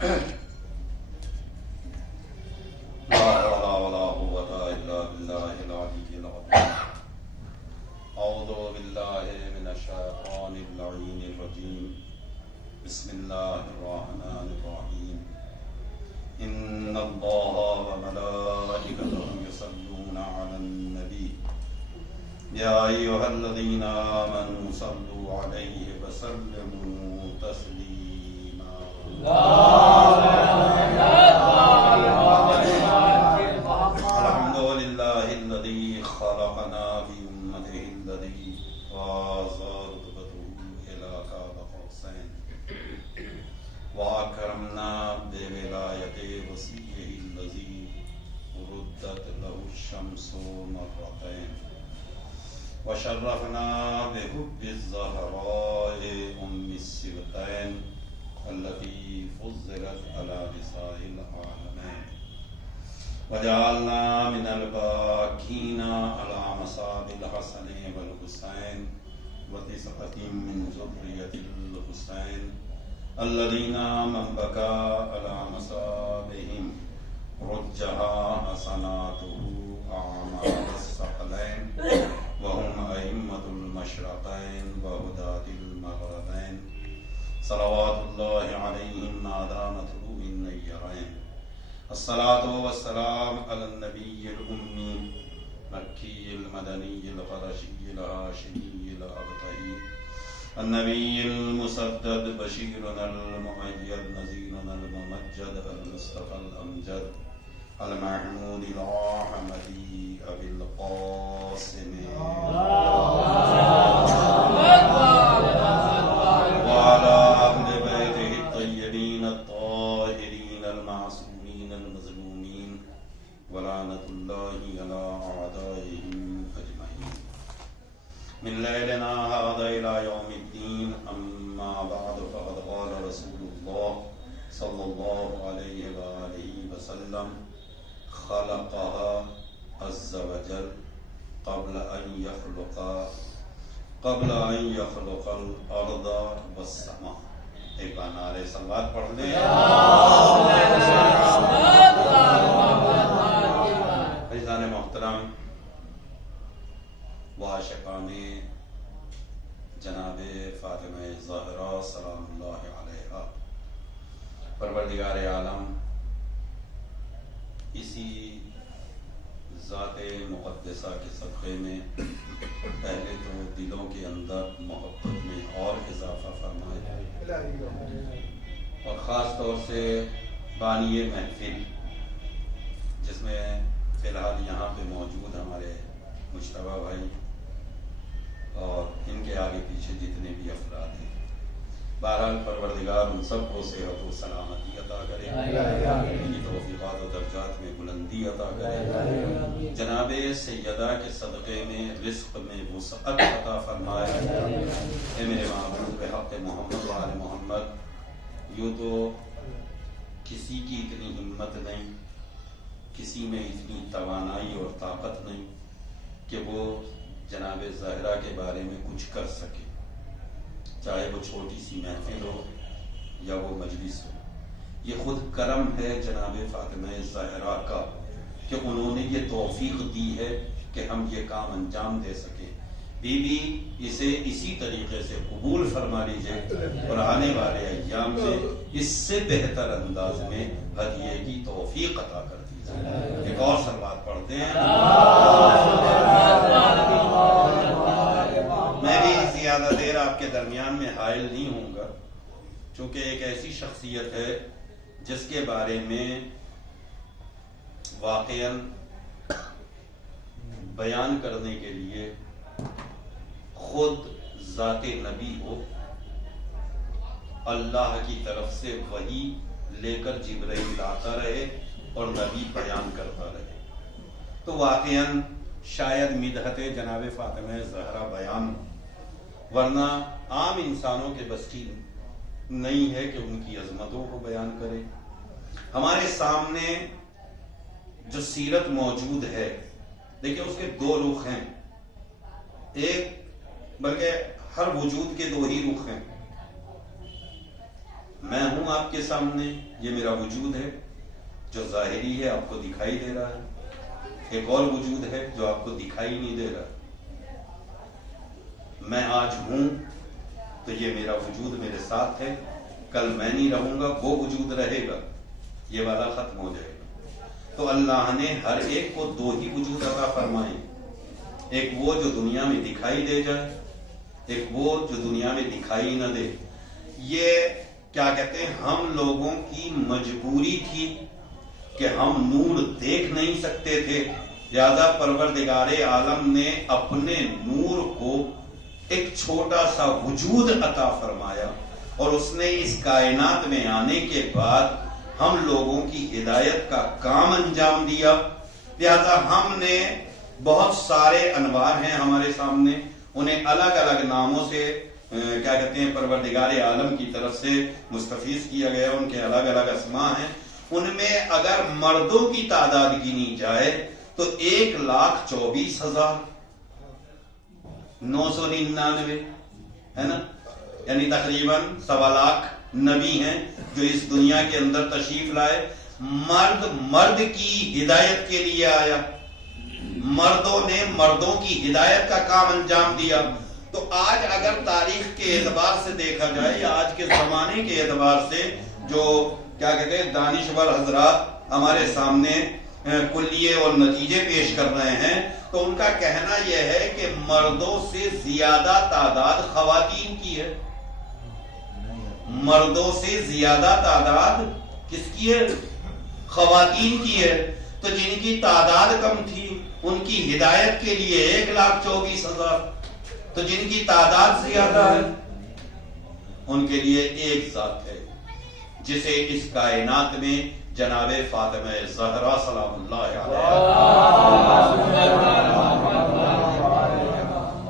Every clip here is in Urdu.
لا حول ولا قوة إلا بالله العلي العظيم. أعوذ بالله من الشيطان اللعين الرجيم. بسم الله الرحمن الرحيم. إن الله وملائكته يصلون على النبي يا أيها الذين آمنوا صلوا عليه وسلموا تسليما. الحمد لله الذي خلقنا في أمته الذي فاز رتبته إلى كعب قوسين وأكرمنا بولاية وصيه الذي ردت له الشمس مرتين وشرفنا بحب الزهراء أم السبتين التي فضلت على نساء العالمين وجعلنا من الباكين على مصاب الحسن والحسين وتسعة من ذرية الحسين الذين من بكى على مصابهم رجها حسناته أعمال الثقلين وهم أئمة المشرقين وهداة المغربين صلوات الله عليهم ما دامت روح النيرين. الصلاة والسلام على النبي الأمي مكي المدني القرشي الهاشمي الأبطحي النبي المسدد بشيرنا المؤيد نذيرنا الممجد المصطفى الأمجد المحمود الأحمدي أبي القاسم وعلى أهل بيته الطيبين الطاهرين المعصومين المظلومين ولعنة الله على أعدائهم أجمعين من ليلنا هذا إلى يوم الدين. أما بعد فقد قال رسول الله صلى الله عليه وآله وسلم خلقها عز وجل قبل أن يخلق الأرض والسماء. ایک بار نعرہ صلوات پڑھ لیں. عزیزان محترم و عاشقان جناب فاطمہ زہرا سلام اللہ علیہا، پروردگار عالم اسی ذات مقدسہ کے صدقے میں پہلے تو دلوں کے اندر محبت میں اور اضافہ فرمائے، اور خاص طور سے بانی محفل جس میں فی الحال یہاں پہ موجود ہمارے مجتبیٰ بھائی اور ان کے آگے پیچھے جتنے بھی افراد ہیں، بہرحال پروردگار ان سب کو صحت و سلامتی عطا کرے، ان کی توفیقات و درجات میں بلندی عطا کرے، جناب سیدہ کے صدقے میں رزق میں وسعت عطا فرمائے. اے میرے معبود بحق محمد و آل محمد، یوں تو کسی کی اتنی ہمت نہیں، کسی میں اتنی توانائی اور طاقت نہیں کہ وہ جناب زہرا کے بارے میں کچھ کر سکے، چاہے وہ چھوٹی سی محفل ہو یا وہ مجلس ہو. یہ خود کرم ہے جناب فاطمہ زہرا کا کہ انہوں نے یہ توفیق دی ہے کہ ہم یہ کام انجام دے سکیں. بی بی اسے اسی طریقے سے قبول فرما لیجئے اور آنے والے ایام میں اس سے بہتر انداز میں ہدیے کی توفیق عطا کر دیجئے. ایک اور صلوات پڑھتے ہیں. میں بھی زیادہ دیر آپ کے درمیان میں حائل نہیں ہوں گا، چونکہ ایک ایسی شخصیت ہے جس کے بارے میں واقعاً بیان کرنے کے لیے خود ذات نبی ہو، اللہ کی طرف سے وحی لے کر جبرائیل آتا رہے اور نبی بیان کرتا رہے، تو واقعاً شاید مدحت جناب فاطمہ زہرا بیان، ورنہ عام انسانوں کے بس کی نہیں ہے کہ ان کی عظمتوں کو بیان کرے. ہمارے سامنے جو سیرت موجود ہے، دیکھیں اس کے دو رخ ہیں، ایک بلکہ ہر وجود کے دو ہی رخ ہیں. میں ہوں آپ کے سامنے، یہ میرا وجود ہے جو ظاہری ہے، آپ کو دکھائی دے رہا ہے۔ ایک اور وجود ہے جو آپ کو دکھائی نہیں دے رہا۔ میں آج ہوں تو یہ میرا وجود میرے ساتھ ہے، کل میں نہیں رہوں گا، وہ وجود رہے گا، یہ والا ختم ہو جائے گا۔ تو اللہ نے ہر ایک کو دو ہی وجود عطا فرمائے، ایک وہ جو دنیا میں دکھائی دے جائے، ایک وہ جو دنیا میں دکھائی نہ دے۔ یہ کیا کہتے ہیں، ہم لوگوں کی مجبوری تھی کہ ہم نور دیکھ نہیں سکتے تھے، لہذا پروردگار عالم نے اپنے نور کو ایک چھوٹا سا وجود عطا فرمایا، اور اس نے اس کائنات میں آنے کے بعد ہم لوگوں کی ہدایت کا کام انجام دیا۔ لہذا ہم نے بہت سارے انوار ہیں ہمارے سامنے، انہیں الگ الگ ناموں سے کیا کہتے ہیں پروردگار عالم کی طرف سے مستفیض کیا گیا، ان کے الگ الگ اسماء ہیں۔ ان میں اگر مردوں کی تعداد گنی جائے تو 1,24,999 ہے نا، یعنی تقریباً 1.25 نبی ہیں جو اس دنیا کے اندر تشریف لائے۔ مرد کی ہدایت کے لیے آیا، مردوں نے مردوں کی ہدایت کا کام انجام دیا۔ تو آج اگر تاریخ کے اعتبار سے دیکھا جائے یا آج کے زمانے کے اعتبار سے جو کیا کہتے ہیں دانشور حضرات ہمارے سامنے کلیے اور نتیجے پیش کر رہے ہیں، تو ان کا کہنا یہ ہے کہ مردوں سے زیادہ تعداد خواتین کی ہے۔ مردوں سے زیادہ تعداد کس کی ہے؟ خواتین کی ہے۔ تو جن کی تعداد کم تھی ان کی ہدایت کے لیے 1,24,000، تو جن کی تعداد زیادہ ہے ان کے لیے ایک ذات ہے جسے اس کائنات میں جناب فاطمہ زہرا سلام اللہ علیہا۔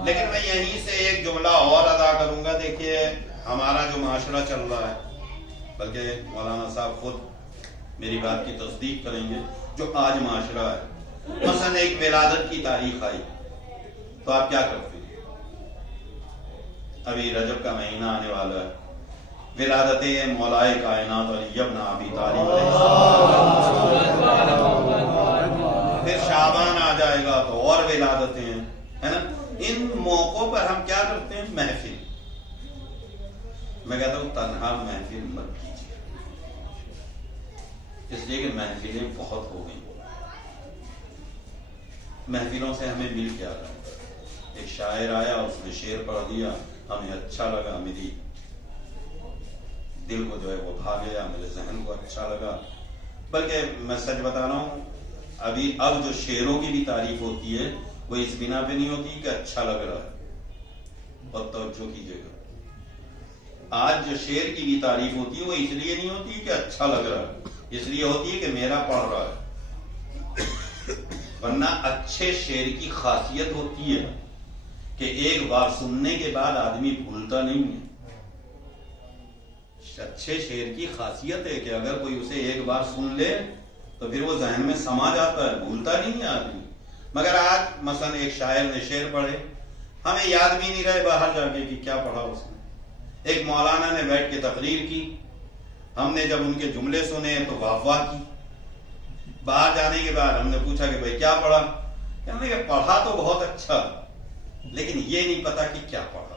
لیکن میں یہیں سے ایک جملہ اور ادا کروں گا۔ دیکھیے ہمارا جو معاشرہ چل رہا ہے، بلکہ مولانا صاحب خود میری بات کی تصدیق کریں گے، جو آج معاشرہ ہے، مثلا ایک ولادت کی تاریخ آئی تو آپ کیا کرتے ہیں؟ ابھی رجب کا مہینہ آنے والا ہے، ولادت مولائے کائنات علی ابن ابی طالب علیہ السلام، پھر شعبان آ جائے گا تو اور ولادتیں ہیں، ہے نا۔ ان موقعوں پر ہم کیا کرتے ہیں؟ محفل۔ میں کہتا ہوں تنہا محفل مت کیجیے، اس لیے کہ محفلیں بہت ہو گئی۔ محفلوں سے ہمیں مل کے آ رہا ہے، ایک شاعر آیا اس نے شعر پڑھ دیا، ہمیں اچھا لگا، میری دل کو جو ہے وہ بھا گیا، میرے ذہن کو اچھا لگا۔ بلکہ میں سچ بتا رہا ہوں، اب جو شعروں کی بھی تعریف ہوتی ہے وہ اس بنا پہ نہیں ہوتی کہ اچھا لگ رہا ہے، اور توجہ کیجیے گا، آج جو شعر کی بھی تعریف ہوتی ہے وہ اس لیے نہیں ہوتی کہ اچھا لگ رہا ہے، اس لیے ہوتی ہے کہ میرا پڑھ رہا ہے۔ ورنہ اچھے شعر کی خاصیت ہوتی ہے کہ ایک بار سننے کے بعد آدمی بھولتا نہیں ہے۔ اچھے شعر کی خاصیت ہے کہ اگر کوئی اسے ایک بار سن لے تو پھر وہ ذہن میں سما جاتا ہے، بھولتا نہیں ہے آدمی۔ مگر آج مثلا ایک شاعر نے شعر پڑھے، ہمیں یاد بھی نہیں رہے باہر جا کے کہ کیا پڑھا اس نے۔ ایک مولانا نے بیٹھ کے تقریر کی، ہم نے جب ان کے جملے سنے تو واہ واہ کی۔ باہر جانے کے بعد ہم نے پوچھا کہ بھائی کیا پڑھا؟ ہم نے کہا پڑھا تو بہت اچھا، لیکن یہ نہیں پتا کہ کیا پڑھا۔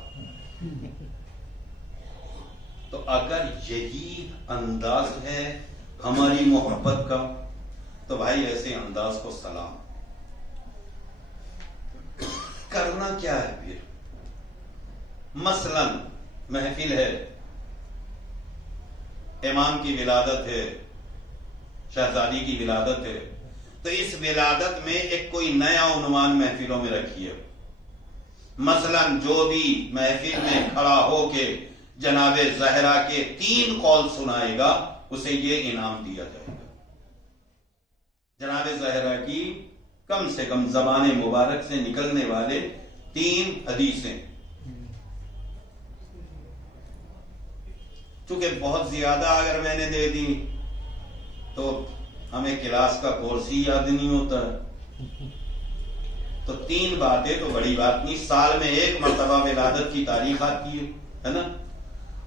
تو اگر یہی انداز ہے ہماری محبت کا تو بھائی ایسے انداز کو سلام۔ کرنا کیا ہے پھر؟ مثلا محفل ہے، امام کی ولادت ہے، شہزادی کی ولادت ہے، تو اس ولادت میں ایک کوئی نیا عنوان محفلوں میں رکھیے۔ مثلا جو بھی محفل میں کھڑا ہو کے جناب زہرا کے 3 قول سنائے گا اسے یہ انعام دیا جائے گا۔ جناب زہرا کی کم سے کم زبان مبارک سے نکلنے والے 3 حدیثیں، چونکہ بہت زیادہ اگر میں نے دے دی تو ہمیں کلاس کا کورس ہی یاد نہیں ہوتا ہے، تو 3 باتیں تو بڑی بات نہیں، سال میں 1 مرتبہ ولادت کی تاریخ آتی ہے نا،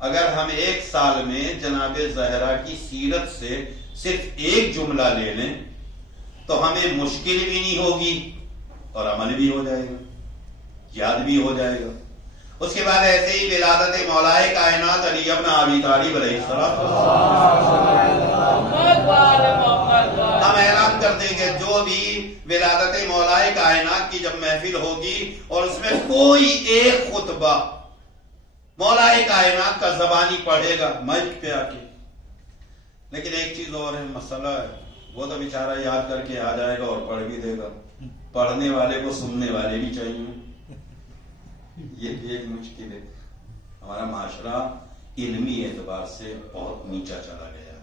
اگر ہم ایک سال میں جناب زہرا کی سیرت سے صرف ایک جملہ لے لیں تو ہمیں مشکل بھی نہیں ہوگی اور عمل بھی ہو جائے گا، یاد بھی ہو جائے گا۔ اس کے بعد ایسے ہی ولادت مولائے کائنات علی ابن ابی طالب علیہ السلام، ہم اعلان کر دیں گے جو بھی ولادت مولائے کائنات کی جب محفل ہوگی اور اس میں کوئی ایک خطبہ مولائے کائنات کا زبانی پڑھے گا مائک پہ آ کے، لیکن ایک چیز اور ہے، مسئلہ ہے، وہ تو بیچارہ یاد کر کے آ جائے گا اور پڑھ بھی دے گا، پڑھنے والے کو سننے والے بھی چاہیے۔ یہ بھی ایک مشکل ہے۔ ہمارا معاشرہ علمی اعتبار سے بہت نیچا چلا گیا،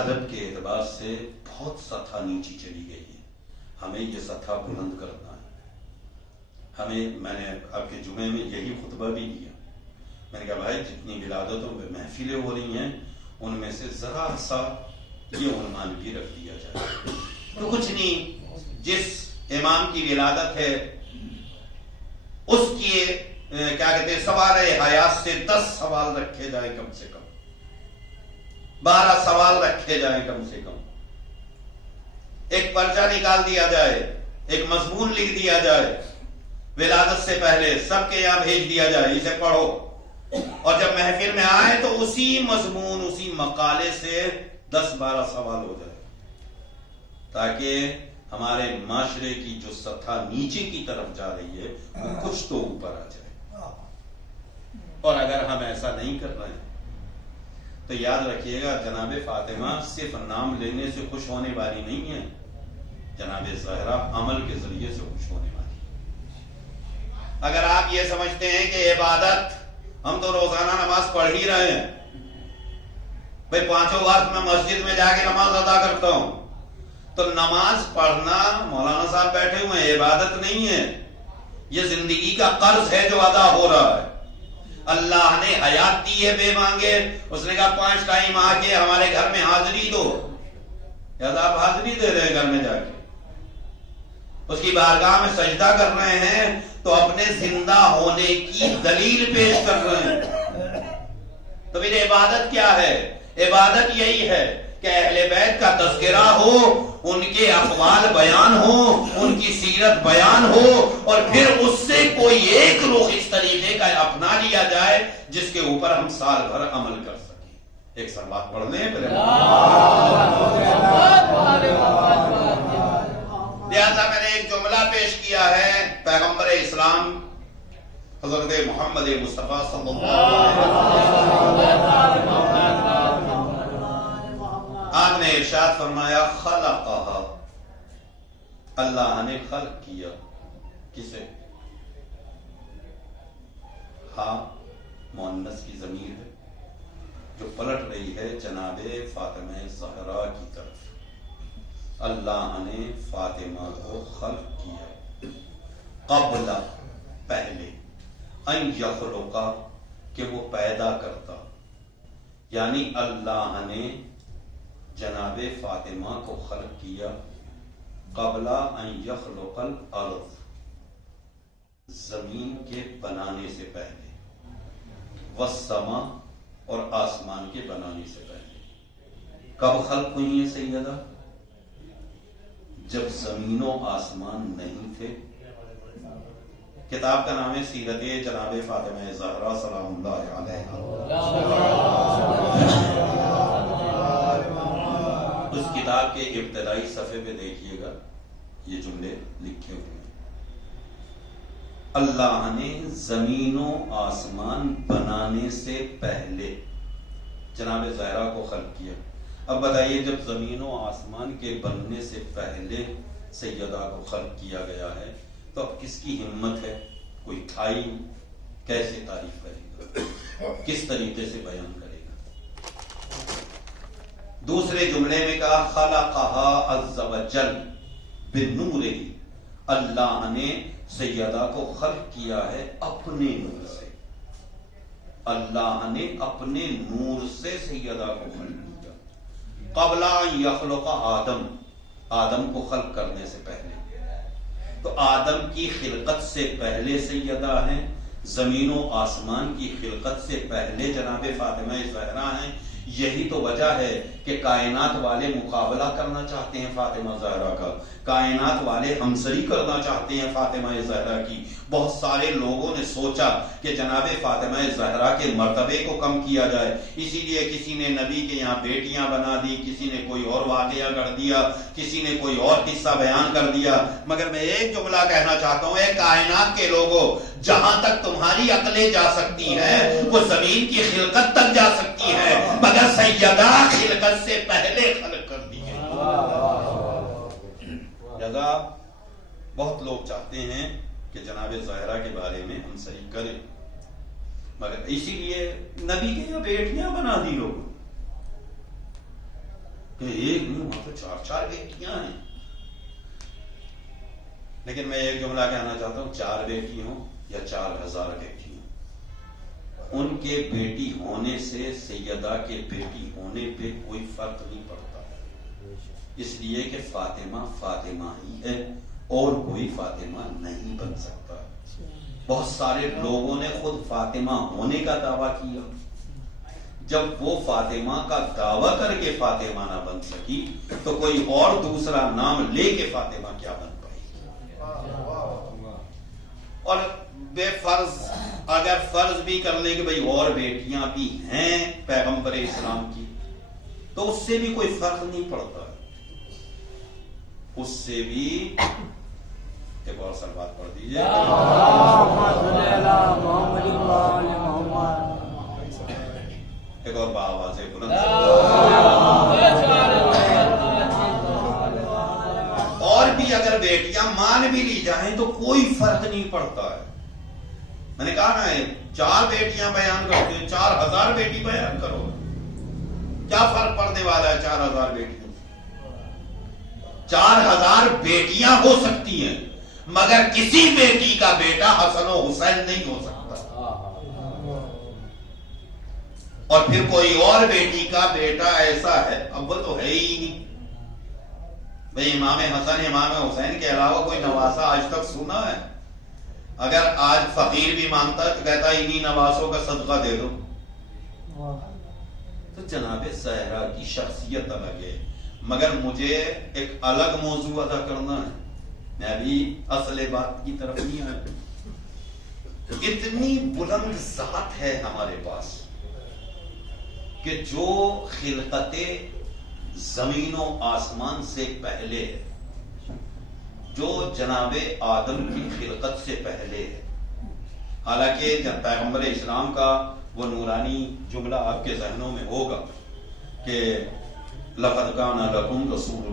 ادب کے اعتبار سے بہت سطح نیچی چلی گئی ہے۔ ہمیں یہ سطح بلند کرنا ہے۔ میں نے آپ کے جمعے میں یہی خطبہ بھی دیا، میں نے کہا بھائی جتنی ولادتوں پہ محفلیں ہو رہی ہیں ان میں سے ذرا سا یہ عنوان بھی رکھ دیا جائے تو کچھ نہیں، جس امام کی ولادت ہے اس کی کیا کہتے ہیں سوال حیات سے 10 سوال رکھے جائیں، کم سے کم 12 سوال رکھے جائیں کم سے کم، ایک پرچہ نکال دیا جائے، ایک مضمون لکھ دیا جائے، ولادت سے پہلے سب کے یہاں بھیج دیا جائے، اسے پڑھو، اور جب محفل میں آئے تو اسی مضمون اسی مقالے سے 10-12 سوال ہو جائے، تاکہ ہمارے معاشرے کی جو سطح نیچے کی طرف جا رہی ہے وہ کچھ تو اوپر آ جائے۔ اور اگر ہم ایسا نہیں کر رہے ہیں تو یاد رکھیے گا جناب فاطمہ صرف نام لینے سے خوش ہونے والی نہیں ہے، جناب زہرا عمل کے ذریعے سے خوش ہونے والی ہے۔ اگر آپ یہ سمجھتے ہیں کہ عبادت ہم تو روزانہ نماز پڑھ ہی رہے ہیں، بھائی 5 وقت میں مسجد میں جا کے نماز ادا کرتا ہوں، تو نماز پڑھنا مولانا صاحب بیٹھے ہوئے ہیں عبادت نہیں ہے، یہ زندگی کا قرض ہے جو ادا ہو رہا ہے۔ اللہ نے حیات دی ہے بے مانگے، اس نے کہا 5 ٹائم آ کے ہمارے گھر میں حاضری دو، یا آپ حاضری دے رہے ہیں گھر میں جا کے، اس کی بارگاہ میں سجدہ کر رہے ہیں تو اپنے زندہ ہونے کی دلیل پیش کر رہے ہیں۔ تو پھر عبادت کیا ہے؟ عبادت یہی ہے کہ اہل بیت کا تذکرہ ہو، ان کے اقوال بیان ہو، ان کی سیرت بیان ہو، اور پھر اس سے کوئی ایک رخ اس طریقے کا اپنا لیا جائے جس کے اوپر ہم سال بھر عمل کر سکیں۔ ایک سلوات پڑھ لیں پھر لہذا میں نے ایک جملہ پیش کیا ہے، پیغمبر اسلام حضرت محمد مصطفیٰ صلی اللہ علیہ وسلم آپ نے ارشاد فرمایا خلقہا، اللہ نے خلق کیا، کسے؟ ہاں مؤنث کی ضمیر ہے جو پلٹ رہی ہے جناب فاطمہ زہرا کی طرف۔ اللہ نے فاطمہ کو خلق کیا، قبل پہلے، ان یخلقا کہ وہ پیدا کرتا، یعنی اللہ نے جناب فاطمہ کو خلق کیا قبل ان یخلق الارض، زمین کے بنانے سے پہلے، والسماء اور آسمان کے بنانے سے پہلے۔ کب خلق ہوئی ہے سیدہ؟ جب زمین و آسمان نہیں تھے۔ کتاب کا نام ہے سیرت جناب فاطمہ زہرا سلام اللہ علیہا۔ اس کتاب کے ابتدائی صفحے پہ دیکھیے گا یہ جملے لکھے ہوئے ہیں، اللہ نے زمین و آسمان بنانے سے پہلے جناب زہرا کو خلق کیا۔ اب بتائیے جب زمین و آسمان کے بننے سے پہلے سیدہ کو خلق کیا گیا ہے تو اب کس کی ہمت ہے؟ کوئی کھائی کیسے تعریف کرے گا، کس طریقے سے بیان کرے گا؟ دوسرے جملے میں کہا خلقہا عز وجل بنورہ، اللہ نے سیدہ کو خلق کیا ہے اپنے نور سے، اللہ نے اپنے نور سے سیدہ کو خلق کیا قبل ان یخلق آدم، آدم کو خلق کرنے سے پہلے۔ تو آدم کی خلقت سے پہلے سیدہ ہیں، زمین و آسمان کی خلقت سے پہلے جناب فاطمہ زہرا ہیں. یہی تو وجہ ہے کہ کائنات والے مقابلہ کرنا چاہتے ہیں فاطمہ زہرا کا، کائنات والے ہمسری کرنا چاہتے ہیں فاطمہ زہرا کی. بہت سارے لوگوں نے سوچا کہ جناب فاطمہ زہرا کے مرتبے کو کم کیا جائے، اسی لیے کسی نے نبی کے یہاں بیٹیاں بنا دی، کسی نے کوئی اور واقعہ کر دیا، کسی نے کوئی اور قصہ بیان کر دیا. مگر میں ایک جملہ کہنا چاہتا ہوں، اے کائنات کے لوگوں، جہاں تک تمہاری عقلیں جا سکتی ہیں وہ زمین کی خلقت تک جا سکتی ہے، مگر سیدہ خلقت سے پہلے خلق کر دی گئی. لہذا بہت لوگ چاہتے ہیں کہ جناب زہرا کے بارے میں ہم صحیح کریں، مگر اسی لیے نبی کے یہاں بیٹیاں بنا دی لوگ کہ ایک نہیں، وہاں تو 4 بیٹیاں ہیں. لیکن میں ایک جملہ کہنا چاہتا ہوں، 4 بیٹی ہوں یا 4000 بیٹی ہوں، ان کے بیٹی ہونے سے سیدہ کے بیٹی ہونے پہ کوئی فرق نہیں پڑتا، اس لیے کہ فاطمہ فاطمہ ہی ہے اور کوئی فاطمہ نہیں بن سکتا. بہت سارے لوگوں نے خود فاطمہ ہونے کا دعویٰ کیا، جب وہ فاطمہ کا دعویٰ کر کے فاطمہ نہ بن سکی تو کوئی اور دوسرا نام لے کے فاطمہ کیا بن پائے گی. اور بے فرض اگر فرض بھی کر لیں کہ بھئی اور بیٹیاں بھی ہیں پیغمبر اسلام کی، تو اس سے بھی کوئی فرق نہیں پڑتا، اس سے بھی ایک اور سلوات پڑھ دیجئے. ایک اور بآواز بلند. اور بھی اگر بیٹیاں مان بھی لی جائیں تو کوئی فرق نہیں پڑتا ہے. میں نے کہا نا 4 بیٹیاں بیان کرتے ہیں، 4000 بیٹی بیان کرو، کیا فرق پڑنے والا ہے 4000 بیٹیوں سے؟ 4000 بیٹیاں ہو سکتی ہیں مگر کسی بیٹی کا بیٹا حسن و حسین نہیں ہو سکتا، اور پھر کوئی اور بیٹی کا بیٹا ایسا ہے، اب وہ تو ہے ہی نہیں. بھئی امام حسن امام حسین کے علاوہ کوئی نواسہ آج تک سنا ہے؟ اگر آج فقیر بھی مانگتا تو کہتا انہی نواسوں کا صدقہ دے دو. تو جناب زہرا کی شخصیت الگ ہے. مگر مجھے ایک الگ موضوع ادا کرنا ہے، میں ابھی اصل بات کی طرف نہیں آیا. اتنی بلند ذات ہے ہمارے پاس کہ جو خلقت زمین و آسمان سے پہلے ہے، جو جناب آدم کی خلقت سے پہلے ہے. حالانکہ جب پیغمبر اسلام کا وہ نورانی جملہ آپ کے ذہنوں میں ہوگا کہ لقد کان لکم رسول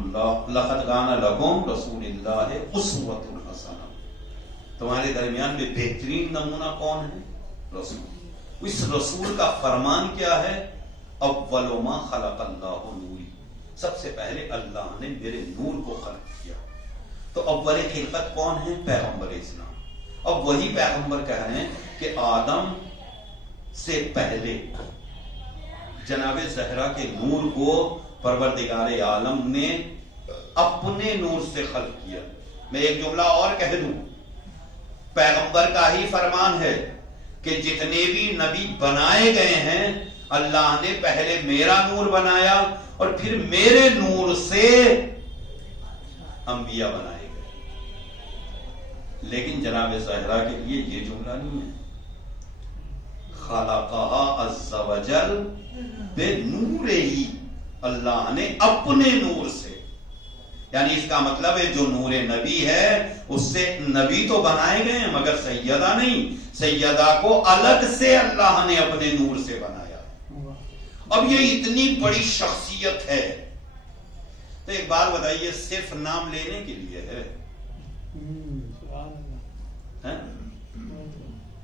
اللہ اسوۃ حسنہ، تمہارے درمیان میں بہترین نمونہ کون ہے؟ رسول. اس رسول کا فرمان کیا ہے؟ اول ما خلق اللہ نوری، سب سے پہلے اللہ نے میرے نور کو خلق کیا. تو اول خلقت کون ہے؟ پیغمبر اسلام. اب وہی پیغمبر کہہ رہے ہیں کہ آدم سے پہلے جناب زہرا کے نور کو پروردگار عالم نے اپنے نور سے خلق کیا. میں ایک جملہ اور کہہ دوں، پیغمبر کا ہی فرمان ہے کہ جتنے بھی نبی بنائے گئے ہیں اللہ نے پہلے میرا نور بنایا اور پھر میرے نور سے انبیاء بنائے گئے. لیکن جناب زہرا کے لیے یہ جملہ نہیں ہے. خلقها عز وجل بنورہ، اللہ نے اپنے نور سے، یعنی اس کا مطلب ہے جو نور نبی ہے اس سے نبی تو بنائے گئے ہیں مگر سیدہ نہیں، سیدہ کو الگ سے اللہ نے اپنے نور سے بنایا. اب یہ اتنی بڑی شخصیت ہے تو ایک بات بتائیے، صرف نام لینے کے لیے ہے؟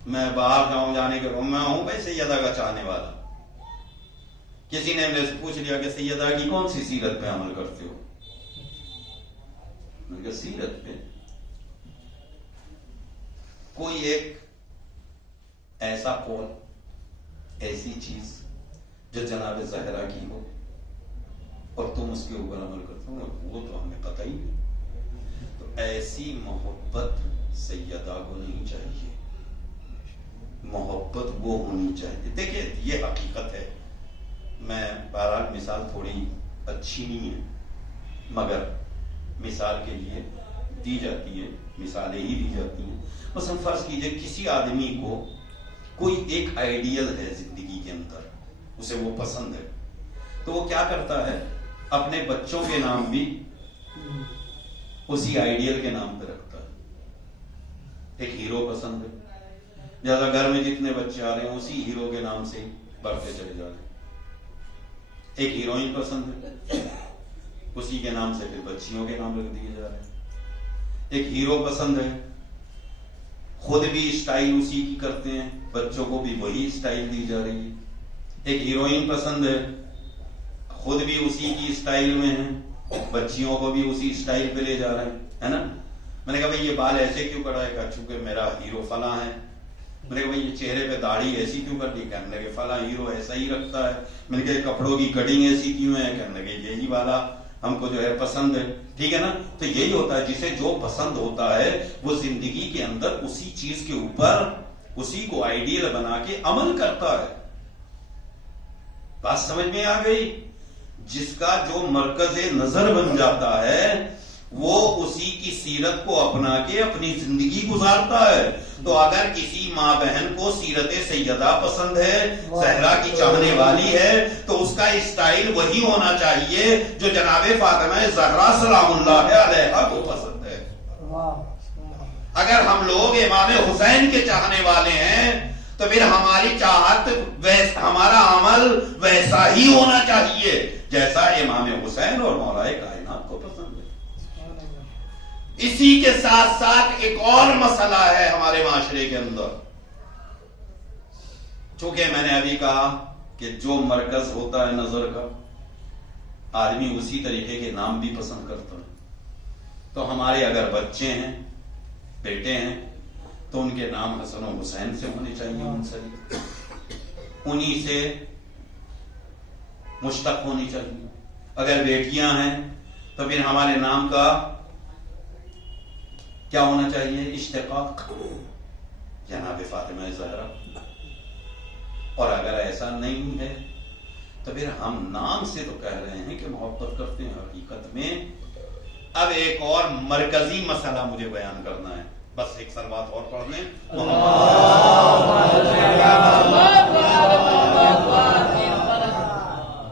میں باہر جاؤں جانے کے میں ہوں بھائی سیدہ کا چاہنے والا. کسی نے مجھ سے پوچھ لیا کہ سیدہ کی کون سی سیرت پہ عمل کرتے ہو؟ میں کہا سیرت پہ کوئی ایک ایسا قول، ایسی چیز جو جناب زہرا کی ہو اور تم اس کے اوپر عمل کرتے ہو، وہ تو ہمیں پتہ ہی نہیں. تو ایسی محبت سیدہ کو نہیں چاہیے. محبت وہ ہونی چاہیے. دیکھیے یہ حقیقت ہے. میں بہرحال مثال تھوڑی اچھی نہیں ہے مگر مثال کے لیے دی جاتی ہے, مثالیں ہی دی جاتی ہیں. مثلا فرض کیجئے کسی آدمی کو کوئی ایک آئیڈیل ہے زندگی کے اندر, اسے وہ پسند ہے, تو وہ کیا کرتا ہے اپنے بچوں کے نام بھی اسی آئیڈیل کے نام پہ رکھتا ہے. ایک ہیرو پسند ہے, جیسا گھر میں جتنے بچے آ رہے ہیں اسی ہیرو کے نام سے بڑھتے چلے جا رہے ہیں. ایک ہیروئن پسند ہے, اسی کے نام سے پھر بچیوں کے نام رکھ دیے جا رہے ہیں. ایک ہیرو پسند ہے, خود بھی اسٹائل اسی کی کرتے ہیں, بچوں کو بھی وہی اسٹائل دی جا رہی ہے. ایک ہیروئن پسند ہے, خود بھی اسی کی اسٹائل میں ہے, بچیوں کو بھی اسی اسٹائل پہ لے جا رہے ہیں, ہے نا. میں نے کہا بھائی یہ بال ایسے کیوں کرائے گا, چونکہ میرا ہیرو فلاں ہے. میں نے کہا بھائی یہ چہرے پہ داڑھی ایسی کیوں کر دی, کہنے لگے فلاں ہیرو ایسا ہی رکھتا ہے. میں نے کہا کپڑوں کی کٹنگ ایسی کیوں ہے, کہنے لگے یہی والا ہم کو جو ہے پسند ہے. ٹھیک ہے نا. تو یہی ہوتا ہے, جسے جو پسند ہوتا ہے وہ زندگی کے اندر اسی چیز کے اوپر اسی کو آئیڈیل بنا کے عمل کرتا ہے. بات سمجھ میں آ گئی. جس کا جو مرکز نظر بن جاتا ہے وہ اسی کی سیرت کو اپنا کے اپنی زندگی گزارتا ہے. تو اگر کسی ماں بہن کو سیرت سیدہ پسند ہے, زہرا کی چاہنے والی ہے, تو اس کا اسٹائل وہی ہونا چاہیے جو جناب فاطمہ زہرا سلام اللہ علیہا کو پسند ہے. اگر ہم لوگ امام حسین کے چاہنے والے ہیں تو پھر ہماری چاہت ہمارا عمل ویسا ہی ہونا چاہیے جیسا امام حسین اور مولا کائنات کو پسند ہے. اسی کے ساتھ ساتھ ایک اور مسئلہ ہے ہمارے معاشرے کے اندر. چونکہ میں نے ابھی کہا کہ جو مرکز ہوتا ہے نظر کا, آدمی اسی طریقے کے نام بھی پسند کرتا ہے. تو ہمارے اگر بچے ہیں, بیٹے ہیں, تو ان کے نام حسن و حسین سے ہونے چاہیے, انہی سے مشتق ہونی چاہیے. اگر بیٹیاں ہیں تو پھر ہمارے نام کا کیا ہونا چاہیے, اشتقاق, جناب فاطمہ زہرا. اور اگر ایسا نہیں ہے تو پھر ہم نام سے تو کہہ رہے ہیں کہ محبت کرتے ہیں, حقیقت میں اب ایک اور مرکزی مسئلہ مجھے بیان کرنا ہے. بس ایک صلوات اور پڑھ لیں.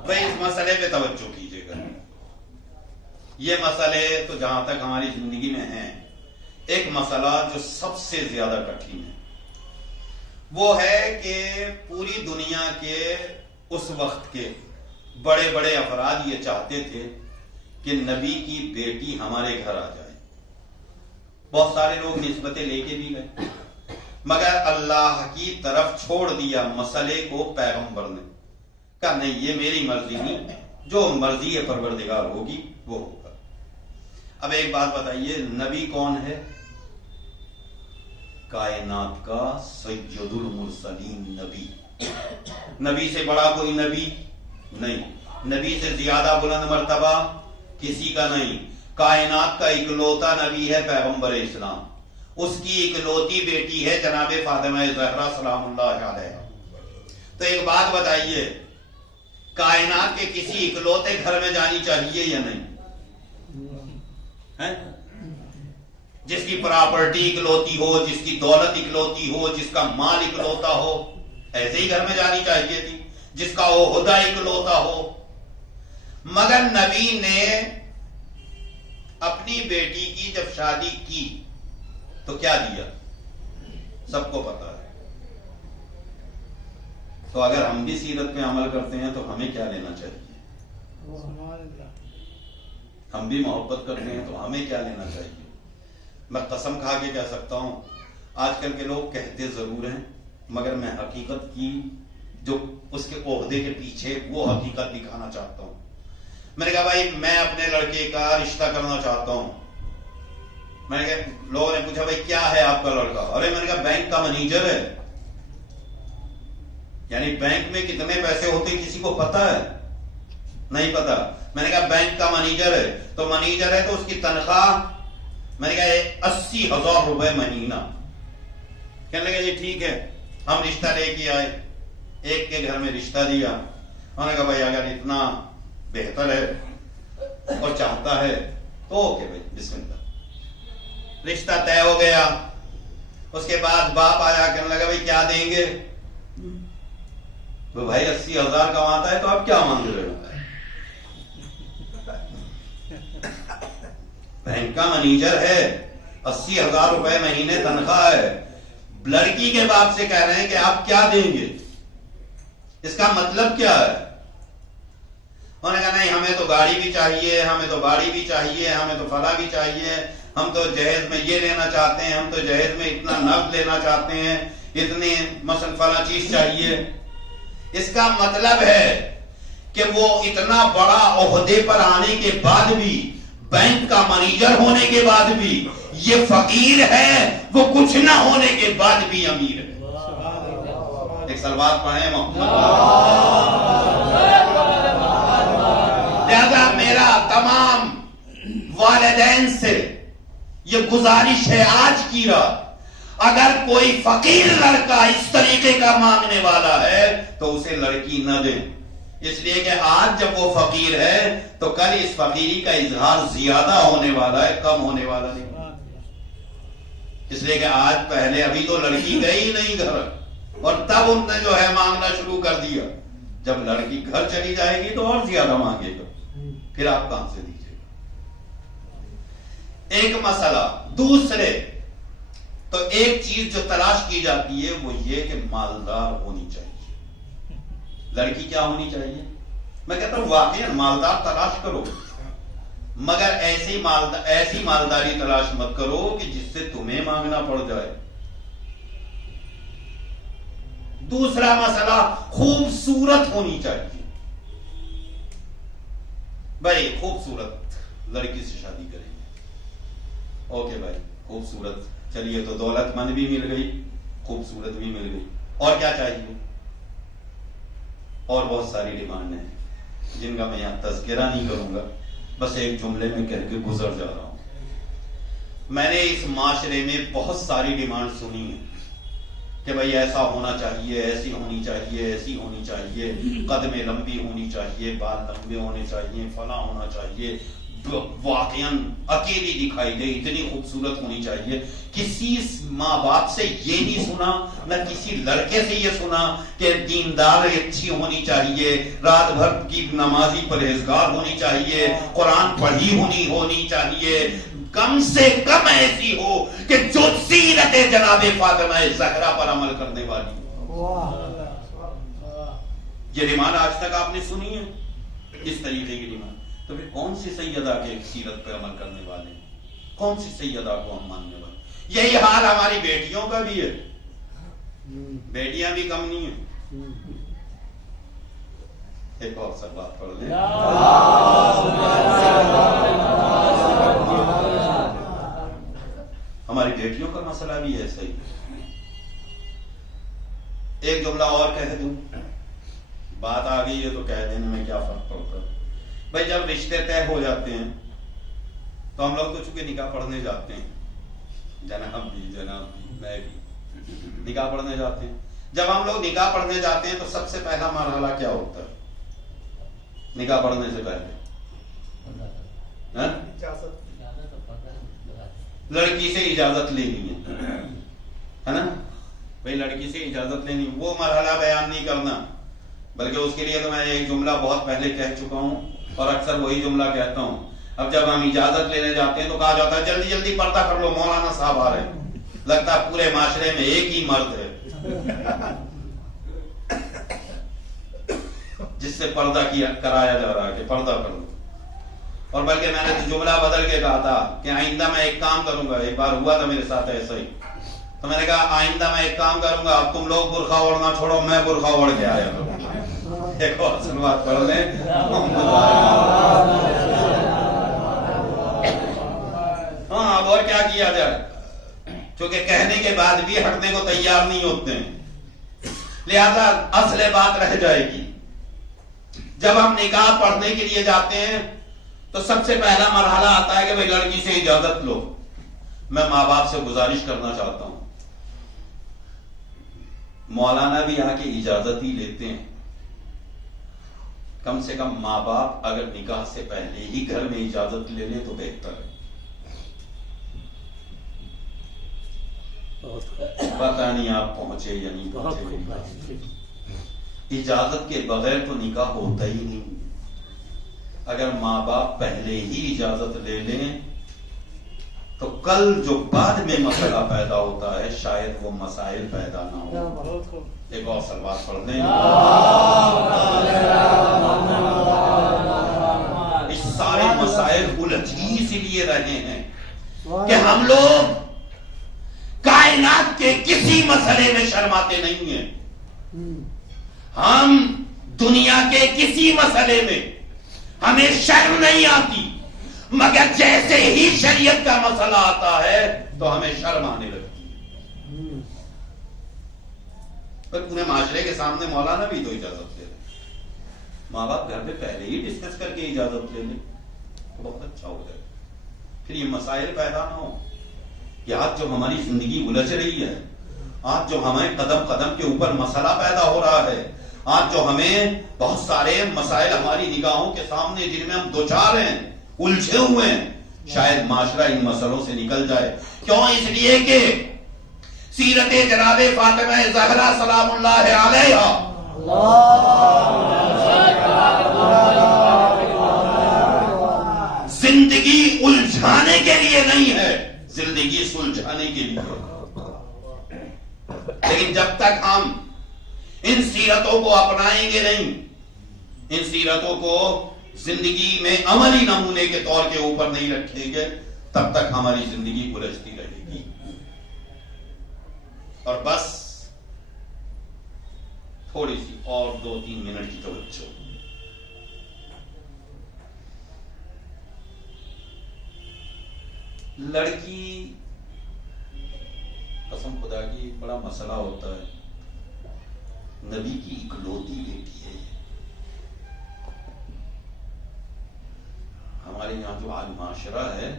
بھائی اس مسئلے پہ توجہ کیجیے گا. یہ مسئلے تو جہاں تک ہماری زندگی میں ہیں, ایک مسئلہ جو سب سے زیادہ کٹھن ہے وہ ہے کہ پوری دنیا کے اس وقت کے بڑے بڑے افراد یہ چاہتے تھے کہ نبی کی بیٹی ہمارے گھر آ جائے. بہت سارے لوگ نسبتیں لے کے بھی گئے, مگر اللہ کی طرف چھوڑ دیا مسئلے کو پیغمبر نے. کہا نہیں, یہ میری مرضی نہیں, جو مرضی پروردگار ہوگی وہ ہوگا. اب ایک بات بتائیے, نبی کون ہے؟ کائنات کا سید المرسلین نبی. نبی سے بڑا کوئی نبی نہیں, نبی سے زیادہ بلند مرتبہ کسی کا نہیں. کائنات کا اکلوتا نبی ہے پیغمبر اسلام, اس کی اکلوتی بیٹی ہے جناب فاطمہ زہرا سلام اللہ علیہا. تو ایک بات بتائیے, کائنات کے کسی اکلوتے گھر میں جانی چاہیے یا نہیں؟ جس کی پراپرٹی اکلوتی ہو, جس کی دولت اکلوتی ہو, جس کا مال اکلوتا ہو, ایسے ہی گھر میں جانی چاہیے تھی. جس کا عہدہ اکلوتا ہو. مگر نبی نے اپنی بیٹی کی جب شادی کی تو کیا دیا سب کو پتا ہے. تو اگر ہم بھی سیرت پہ عمل کرتے ہیں تو ہمیں کیا لینا چاہیے؟ ہم بھی محبت کرتے ہیں تو ہمیں کیا لینا چاہیے؟ میں قسم کھا کے کہہ سکتا ہوں, آج کل کے لوگ کہتے ضرور ہیں مگر میں حقیقت کی جو اس کے عہدے کے پیچھے وہ حقیقت دکھانا چاہتا ہوں. میں نے کہا بھائی میں اپنے لڑکے کا رشتہ کرنا چاہتا ہوں. میں نے کہا, لوگوں نے پوچھا بھائی کیا ہے آپ کا لڑکا؟ ارے میں نے کہا بینک کا منیجر ہے. یعنی بینک میں کتنے پیسے ہوتے کسی کو پتا ہے؟ نہیں پتا. میں نے کہا بینک کا منیجر ہے, تو منیجر ہے تو اس کی تنخواہ میں نے کہا 80,000 روپے مہینہ. کہنے لگا یہ ٹھیک ہے, ہم رشتہ لے کے آئے، ایک کے گھر میں رشتہ دیا، انہوں نے کہا بھائی اگر اتنا بہتر ہے اور چاہتا ہے تو اوکے بھائی بسم اللہ، رشتہ طے ہو گیا۔ اس کے بعد باپ آیا کہنے لگا بھائی کیا دیں گے؟ تو بھائی 80,000 کماتا ہے تو آپ کیا مانگ رہے ہو؟ بینک کا منیجر ہے، 80,000 روپے مہینے تنخواہ ہے، لڑکی کے باپ سے کہہ رہے ہیں کہ آپ کیا دیں گے؟ اس کا مطلب کیا ہے؟ انہوں نے کہا نہیں ہمیں تو گاڑی بھی چاہیے، ہمیں تو گاڑی بھی چاہیے، ہمیں تو فلاں بھی چاہیے، ہم تو جہیز میں یہ لینا چاہتے ہیں، ہم تو جہیز میں اتنا نقد لینا چاہتے ہیں، اتنی مثلا فلاں چیز چاہیے۔ اس کا مطلب ہے کہ وہ اتنا بڑا عہدے پر آنے کے بعد بھی، بینک کا منیجر ہونے کے بعد بھی یہ فقیر ہے، وہ کچھ نہ ہونے کے بعد بھی امیر ہے۔ ایک صلوات پڑھیں لہذا میرا تمام والدین سے یہ گزارش ہے آج کی رات، اگر کوئی فقیر لڑکا اس طریقے کا مانگنے والا ہے تو اسے لڑکی نہ دیں، اس لیے کہ آج جب وہ فقیر ہے تو کل اس فقیری کا اظہار زیادہ ہونے والا ہے، کم ہونے والا نہیں۔ اس لیے کہ آج پہلے ابھی تو لڑکی گئی نہیں گھر، اور تب ان نے جو ہے مانگنا شروع کر دیا، جب لڑکی گھر چلی جائے گی تو اور زیادہ مانگے گا، پھر آپ کہاں سے دیجیے گا؟ ایک مسئلہ۔ دوسرے تو ایک چیز جو تلاش کی جاتی ہے وہ یہ کہ مالدار ہونی چاہیے۔ لڑکی کیا ہونی چاہیے؟ میں کہتا ہوں واقعی مالدار تلاش کرو، مگر ایسی مالداری تلاش مت کرو کہ جس سے تمہیں مانگنا پڑ جائے۔ دوسرا مسئلہ خوبصورت ہونی چاہیے۔ بھائی خوبصورت لڑکی سے شادی کریں گے، اوکے بھائی خوبصورت، چلیے تو دولت مند بھی مل گئی، خوبصورت بھی مل گئی، اور کیا چاہیے؟ اور بہت ساری ڈیمانڈیں ہیں جن کا میں یہاں تذکرہ نہیں کروں گا، بس ایک جملے میں کہہ کے گزر جا رہا ہوں۔ میں نے اس معاشرے میں بہت ساری ڈیمانڈ سنی ہے کہ بھائی ایسا ہونا چاہیے، ایسی ہونی چاہیے، ایسی ہونی چاہیے، قدمیں لمبی ہونی چاہیے، بال لمبے ہونے چاہیے، فلاں ہونا چاہیے، واقعاً اکیلی دکھائی دے، اتنی خوبصورت ہونی چاہیے۔ کسی ماں باپ سے یہ نہیں سنا، نہ کسی لڑکے سے یہ سنا کہ دیندار اچھی ہونی چاہیے، رات بھر کی نمازی پرہیزگار ہونی چاہیے، قرآن پڑھی ہونی چاہیے، کم سے کم ایسی ہو کہ جو سیرت جناب فاطمہ زہرا پر عمل کرنے والی ہو۔ یہ ڈیمانڈ آج تک آپ نے سنی ہے اس طریقے کی ڈیمانڈ؟ تو پھر کون سی سیدہ کے سیرت پہ عمل کرنے والے ہیں؟ کون سی سیدہ کو ہم ماننے والے؟ یہی حال ہماری بیٹیوں کا بھی ہے، بیٹیاں بھی کم نہیں ہیں۔ ایک اور سب بات پڑھ لیں۔ ہماری بیٹیوں کا مسئلہ بھی ہے صحیح۔ ایک جملہ اور کہہ دوں، بات آ گئی ہے تو کہہ دینے میں کیا فرق پڑتا ہے؟ بھائی جب رشتے طے ہو جاتے ہیں تو ہم لوگ تو چونکہ نکاح پڑھنے جاتے ہیں، جناب بھی میں بھی نکاح پڑھنے جاتے ہیں۔ جب ہم لوگ نکاح پڑھنے جاتے ہیں تو سب سے پہلا مرحلہ کیا ہوتا ہے نکاح پڑھنے سے پہلے؟ لڑکی سے اجازت لینی ہے نا بھائی، لڑکی سے اجازت لینی، وہ مرحلہ بیان نہیں کرنا، بلکہ اس کے لیے تو میں ایک جملہ بہت پہلے کہہ چکا ہوں اور اکثر وہی جملہ کہتا ہوں۔ اب جب ہم اجازت لینے جاتے ہیں تو کہا جاتا ہے جلدی جلدی پردہ کر لو، مولانا صاحب آ رہے ہیں۔ لگتا ہے پورے معاشرے میں ایک ہی مرد ہے جس سے پردہ کرایا جا رہا ہے کہ پردہ کر لو۔ اور بلکہ میں نے جملہ بدل کے کہا تھا کہ آئندہ میں ایک کام کروں گا، ایک بار ہوا تھا میرے ساتھ ایسا ہی، تو میں نے کہا آئندہ میں ایک کام کروں گا، اب تم لوگ برقع اوڑھنا چھوڑو، میں برقع اوڑھ کے آیا کروں۔ ایک اور سنوات پڑھ لیں۔ ہاں اب اور کیا کیا جائے، چونکہ کہنے کے بعد بھی ہٹنے کو تیار نہیں ہوتے ہیں، لہذا اصل بات رہ جائے گی۔ جب ہم نکاح پڑھنے کے لیے جاتے ہیں تو سب سے پہلا مرحلہ آتا ہے کہ بھائی لڑکی سے اجازت لو۔ میں ماں باپ سے گزارش کرنا چاہتا ہوں مولانا بھی آ کے اجازت ہی لیتے ہیں. کم سے کم ماں باپ اگر نکاح سے پہلے ہی گھر میں اجازت لے لیں تو بہتر ہے. پتہ نہیں آپ پہنچے یا نہیں پہنچے. اجازت کے بغیر تو نکاح ہوتا ہی نہیں. اگر ماں باپ پہلے ہی اجازت لے لیں تو کل جو بعد میں مسئلہ پیدا ہوتا ہے شاید وہ مسائل پیدا نہ ہو. ایک اور سلوات پڑھ لیں. اس سارے مسائل الجھ ہی اسی لیے رہے ہیں کہ ہم لوگ کائنات کے کسی مسئلے میں شرماتے نہیں ہیں. ہم دنیا کے کسی مسئلے میں ہمیں شرم نہیں آتی، مگر جیسے ہی شریعت کا مسئلہ آتا ہے تو ہمیں شرم آنے لگتی ہے. پر پورے معاشرے کے سامنے مولانا بھی تو اجازت لے لیں. ماں باپ گھر پہ پہلے ہی ڈسکس کر کے اجازت لے لیں تو بہت اچھا ہو جائے. پھر یہ مسائل پیدا نہ ہو کہ آج جو ہماری زندگی الجھ رہی ہے، آج جو ہمیں قدم قدم کے اوپر مسئلہ پیدا ہو رہا ہے، آج جو ہمیں بہت سارے مسائل ہماری نگاہوں کے سامنے جن میں ہم دوچار ہیں، الجھے ہوئے ہیں، شاید معاشرہ ان مسئلوں سے نکل جائے. کیوں؟ اس لیے کہ سیرت جناب فاطمہ زہرا سلام اللہ علیہا زندگی الجھانے کے لیے نہیں ہے، زندگی سلجھانے کے لیے. لیکن جب تک ہم ان سیرتوں کو اپنائیں گے نہیں، ان سیرتوں کو زندگی میں عملی نمونے کے طور کے اوپر نہیں رکھیں گے، تب تک ہماری زندگی الجھتی رہے گی. اور بس تھوڑی سی اور 2-3 منٹ کی توجہ. لڑکی قسم خدا کی بڑا مسئلہ ہوتا ہے. نبی کی اکلوتی بیٹی ہے. ہمارے یہاں جو آج معاشرہ ہے،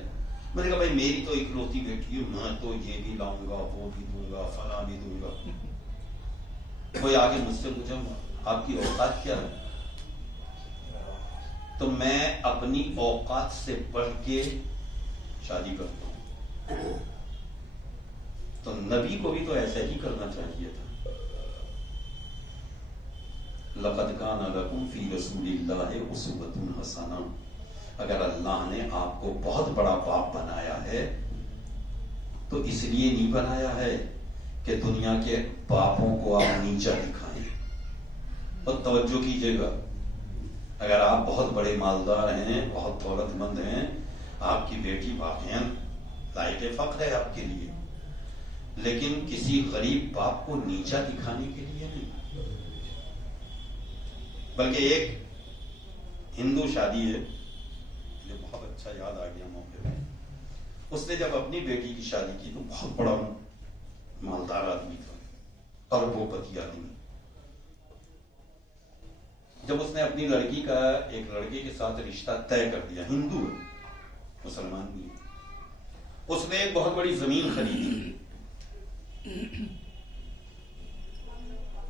میں نے کہا بھائی میری تو اکلوتی بیٹی ہے، میں تو یہ بھی لاؤں گا، وہ بھی دوں گا، فلاں بھی دوں گا. کوئی آگے مجھ سے پوچھا آپ کی اوقات کیا ہے، تو میں اپنی اوقات سے بڑھ کے شادی کرتا ہوں. تو نبی کو بھی تو ایسا ہی کرنا چاہیے تھا. لقد کان لکم فی رسول اللہ اسوۃ حسنہ. اگر اللہ نے آپ کو بہت بڑا باپ بنایا ہے تو اس لیے نہیں بنایا ہے کہ دنیا کے باپوں کو آپ نیچا دکھائیں. اور توجہ کیجیے گا، اگر آپ بہت بڑے مالدار ہیں، بہت دولت مند ہیں، آپ کی بیٹی واقعاً لائق فخر ہے آپ کے لیے، لیکن کسی غریب باپ کو نیچا دکھانے کے لیے نہیں. بلکہ ایک ہندو شادی ہے، مجھے بہت اچھا یاد آ گیا موقع پہ. اس نے جب اپنی بیٹی کی شادی کی تو بہت بڑا مالدار آدمی تھا، اربوں پتی آدمی. جب اس نے اپنی لڑکی کا ایک لڑکے کے ساتھ رشتہ طے کر دیا، ہندو ہے، مسلمان نہیں، اس نے ایک بہت بڑی زمین خریدی.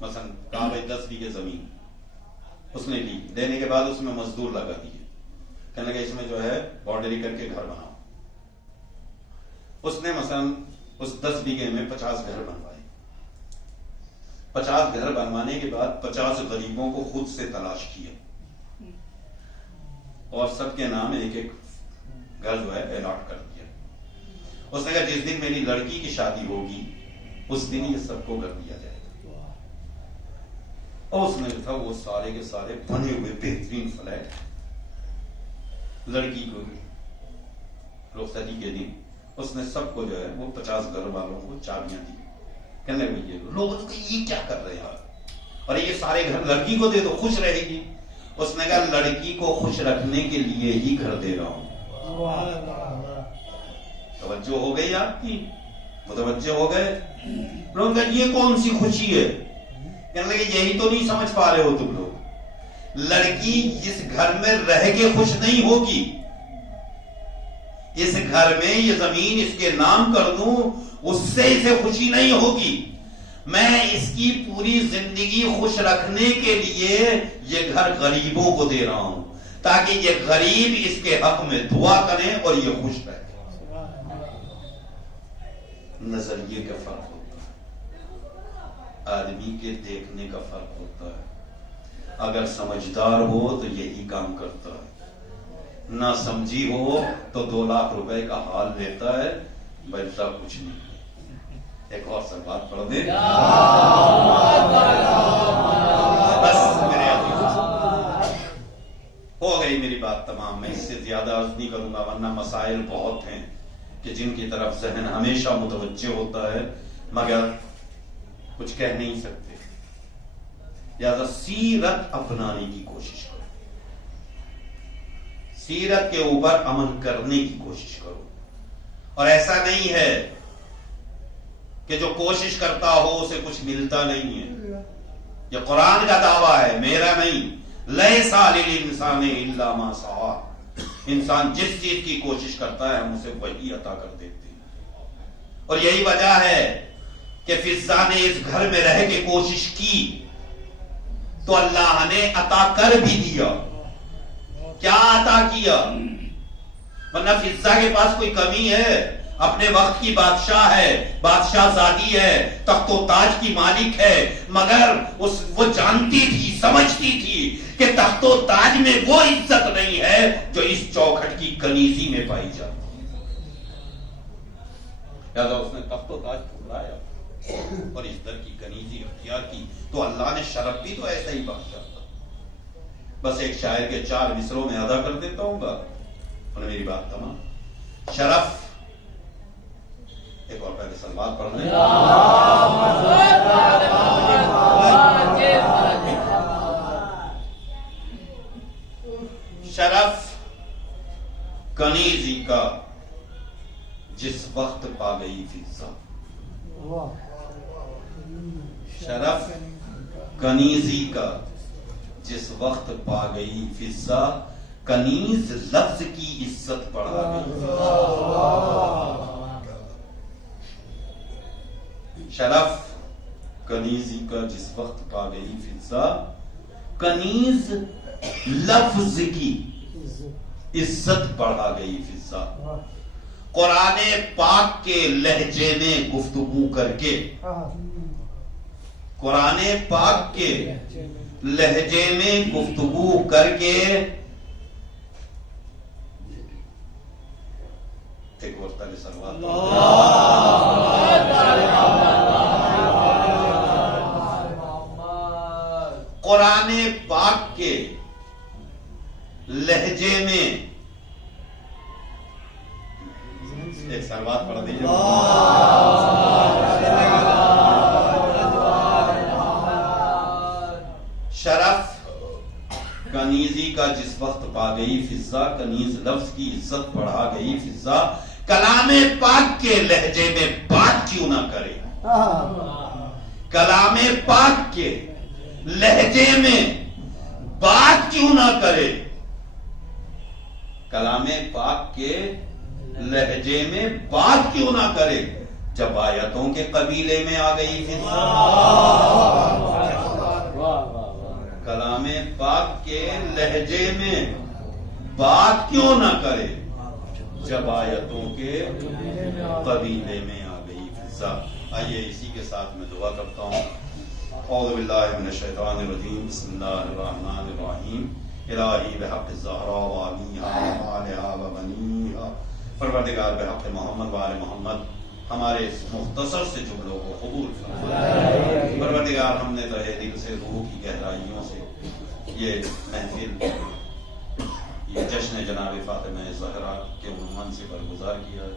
مثلا کہا بھائی 10 بیگھے زمین اس نے لی. لینے کے بعد اس میں مزدور لگا دیے، کہنے لگا اس میں جو ہے باؤنڈری کر کے گھر بناؤ. اس نے مثلا اس 10 بیگھے میں 50 گھر بنوائے. 50 گھر بنوانے کے بعد 50 غریبوں کو خود سے تلاش کیا اور سب کے نام ایک ایک گھر جو ہے الاٹ کر دیا. اس نے کہا جس دن میری لڑکی کی شادی ہوگی اس دن یہ سب کو کر دیا جائے گا. اور اس میں تھا وہ سارے کے سارے بنے ہوئے بہترین فلیٹ. لڑکی کو رخصتی کے دن اس نے سب کو جو ہے وہ 50 گھر والوں کو چابیاں دی. کہنے لگے لوگوں نے کہا یہ کیا کر رہے ہیں آپ، اور یہ سارے گھر لڑکی کو دے دو خوش رہے گی. اس نے کہا لڑکی کو خوش رکھنے کے لیے ہی گھر دے رہا ہوں. توجہ ہو گئی آپ کی؟ متوجہ ہو گئے؟ لوگ کہا یہ کون سی خوشی ہے؟ کہنے لگے یہی تو نہیں سمجھ پا رہے ہو تم لوگ. لڑکی اس گھر میں رہ کے خوش نہیں ہوگی. اس گھر میں یہ زمین اس کے نام کر دوں اس سے اسے خوشی نہیں ہوگی، میں اس کی پوری زندگی خوش رکھنے کے لیے یہ گھر غریبوں کو دے رہا ہوں تاکہ یہ غریب اس کے حق میں دعا کریں اور یہ خوش رہیں. نظریے کا فرق ہوتا ہے, آدمی کے دیکھنے کا فرق ہوتا ہے. اگر سمجھدار ہو تو یہی کام کرتا ہے, نہ سمجھی ہو تو 2 لاکھ روپے کا حال لیتا ہے, بچتا کچھ نہیں. ایک اور سوال پڑھ دیں. بس میرے ہو گئی میری بات تمام. میں اس سے زیادہ عرض نہیں کروں گا ورنہ مسائل بہت ہیں کہ جن کی طرف ذہن ہمیشہ متوجہ ہوتا ہے مگر کچھ کہہ نہیں سکتے. لہذا سیرت اپنانے کی کوشش کرو, سیرت کے اوپر عمل کرنے کی کوشش کرو. اور ایسا نہیں ہے کہ جو کوشش کرتا ہو اسے کچھ ملتا نہیں ہے. یہ قرآن کا دعویٰ ہے, میرا نہیں. لیسا للانسان الا ما سعی. انسان جس چیز کی کوشش کرتا ہے ہم اسے وہی عطا کر دیتے ہیں. اور یہی وجہ ہے کہ فضا نے اس گھر میں رہ کے کوشش کی تو اللہ نے عطا کر بھی دیا. کیا عطا کیا؟ ورنہ فضا کے پاس کوئی کمی ہے؟ اپنے وقت کی بادشاہ ہے, بادشاہ زادی ہے, تخت و تاج کی مالک ہے, مگر وہ جانتی تھی, سمجھتی تھی کہ تخت و تاج میں وہ عزت نہیں ہے جو اس چوکھٹ کی کنیزی میں پائی جاتی ہے. لہذا اس نے تخت و تاج ٹھکرایا اور اس در کی کنیزی اختیار کی. تو اللہ نے شرف بھی تو ایسا ہی بخشا. بس ایک شاعر کے 4 مصروں میں ادا کر دیتا ہوں گا اور میری بات تمام. شرف, ایک اور پہلے سلوات پڑھ لیں. شرف کنیزی کا جس وقت پا گئی فضا. شرف کنیزی کا جس وقت پا گئی فضا, کنیز لفظ کی عزت بڑھا گئی. شرف کنیزی کا جس وقت پا گئی فضا, کنیز لفظ کی عزت بڑھا گئی فضا. قرآن پاک کے لہجے میں گفتگو کر کے, قرآن پاک کے لہجے میں گفتگو کر کے ایک وقت علی سلوات قرآن پاک کے لہجے میں ایک سلوات پڑھ دیجیے. شرف کنیزی کا جس وقت پا گئی فضا, کنیز لفظ کی عزت بڑھا گئی فضا. کلام پاک کے لہجے میں بات کیوں نہ کرے, کلام پاک کے لہجے میں بات کیوں نہ کرے, کلام پاک کے لہجے میں بات کیوں نہ کرے. جب آیتوں کے قبیلے میں آ گئی فضا, کلام پاک کے لہجے میں بات کیوں نہ کرے, جب آیتوں کے قبیلے میں آ گئی فضا. آئیے اسی کے ساتھ میں دعا کرتا ہوں. اعوذ باللہ من الشیطان الرجیم, بسم اللہ الرحمن الرحیم. الہی بحق الزہرا و آلیہا و آلہا و بنیہا, پروردگار بحق محمد و آل محمد ہمارے اس مختصر سے جملوں کو قبول فرمائے. پروردگار ہم نے تہہ دل سے, روح کی گہرائیوں سے یہ محفل, یہ جشن جناب فاطمہ زہرا کے عنوان سے برگزار کیا ہے,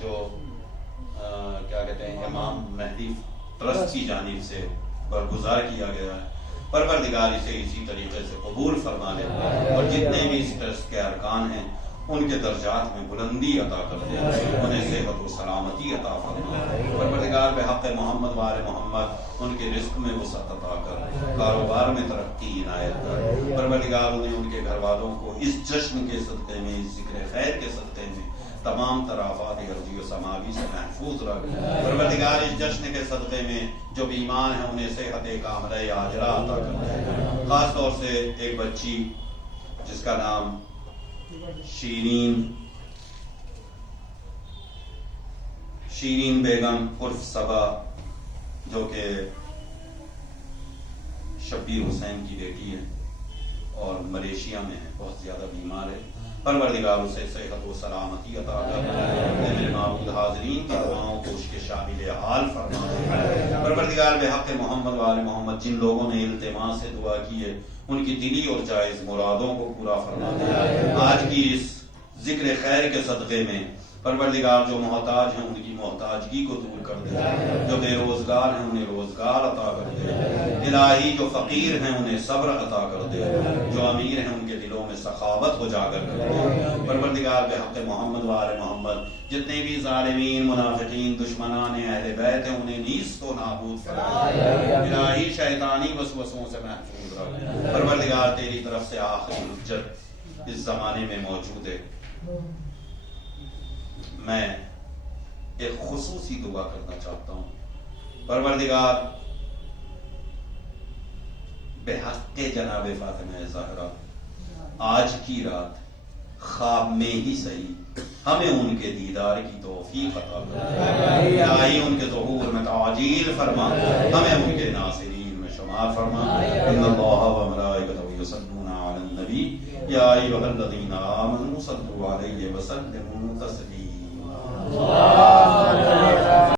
جو کیا کہتے ہیں امام مہدی ٹرسٹ کی جانب سے برگزار کیا گیا ہے. پروردگار اسے اسی طریقے سے قبول فرما لے اور جتنے بھی اس ٹرسٹ کے ارکان ہیں ان کے درجات میں بلندی عطا کر دے, انہیں صحت و سلامتی عطا فرما. پروردگار بحق محمد و آل محمد ان کے رزق میں وسعت عطا کر, کاروبار میں ترقی عنایت کر. پروردگار انہیں ان کے گھر والوں کو اس جشن کے صدقے میں, اس ذکر خیر کے صدقے میں تمام طرافات ارضی و سماوی سے محفوظ رکھ۔ پروردگار اس جشن کے صدقے میں جو بیمار ہیں انہیں صحت کاملہ عاجلہ عطا کر دے۔ خاص طور سے ایک بچی جس کا نام شیرین بیگم عرف صبا، جو کہ شبیر حسین کی بیٹی ہے اور ملیشیا میں ہے، بہت زیادہ بیمار ہے، پروردگار اسے صحت و سلامتی عطا کر دے۔ میرے معبود حاضرین کی دعاؤں کو اس کے شامل حال فرما دے۔ پروردگار بحق محمد و آل محمد جن لوگوں نے التماس سے دعا کی ہے ان کی دلی اور جائز مرادوں کو پورا فرما دے۔ آج کی اس ذکر خیر کے صدقے میں پروردگار جو محتاج ہیں ان کی محتاجگی کو دور کر دے، جو بے روزگار ہیں انہیں روزگار عطا کر دے، الہی جو فقیر ہیں انہیں صبر عطا کر دے، جو امیر ہیں ان کے دلوں میں سخاوت اجاگر کر دے۔ پروردگار بحق محمد و آل محمد جتنے بھی ظالمین، منافقین، دشمنان اہل بیت ہیں انہیں نیست و نابود فرما دے، الہی شیطانی وسوسوں سے محفوظ رکھ۔ پروردگار تیری طرف سے آخری حجت اس زمانے میں موجود ہے، میں ایک خصوصی دعا کرنا چاہتا ہوں۔ پروردگار بحق جناب فاطمہ زہرا آج کی رات خواب میں ہی صحیح ہمیں ان کے دیدار کی توفیق عطا فرما، الہی ان کے ظہور میں تعجیل فرما، ہمیں ان کے ناصرین میں شمار فرما۔ ان اللہ و ملائکتہ یصلون علی النبی یا ایھا الذین آمنوا صلوا علیہ وسلموا تسلیما۔